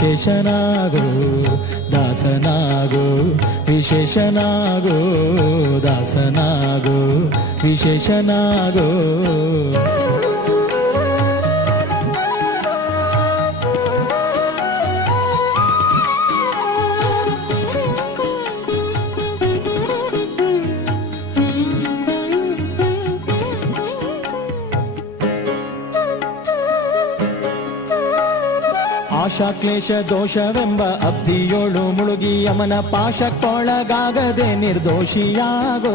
ವಿಶೇಷನಾಗೋ ದಾಸನಾಗೋ ವಿಶೇಷನಾಗೋ ದಾಸನಾಗೋ ವಿಶೇಷನಾಗೋ. ಆಶಾ ಕ್ಲೇಶ ದೋಷವೆಂಬ ಅಬ್ಧಿಯೋಳು ಮುಳುಗಿ ಯಮನ ಪಾಶಕ್ಕೊಳಗಾಗದೆ ನಿರ್ದೋಷಿಯಾಗೋ.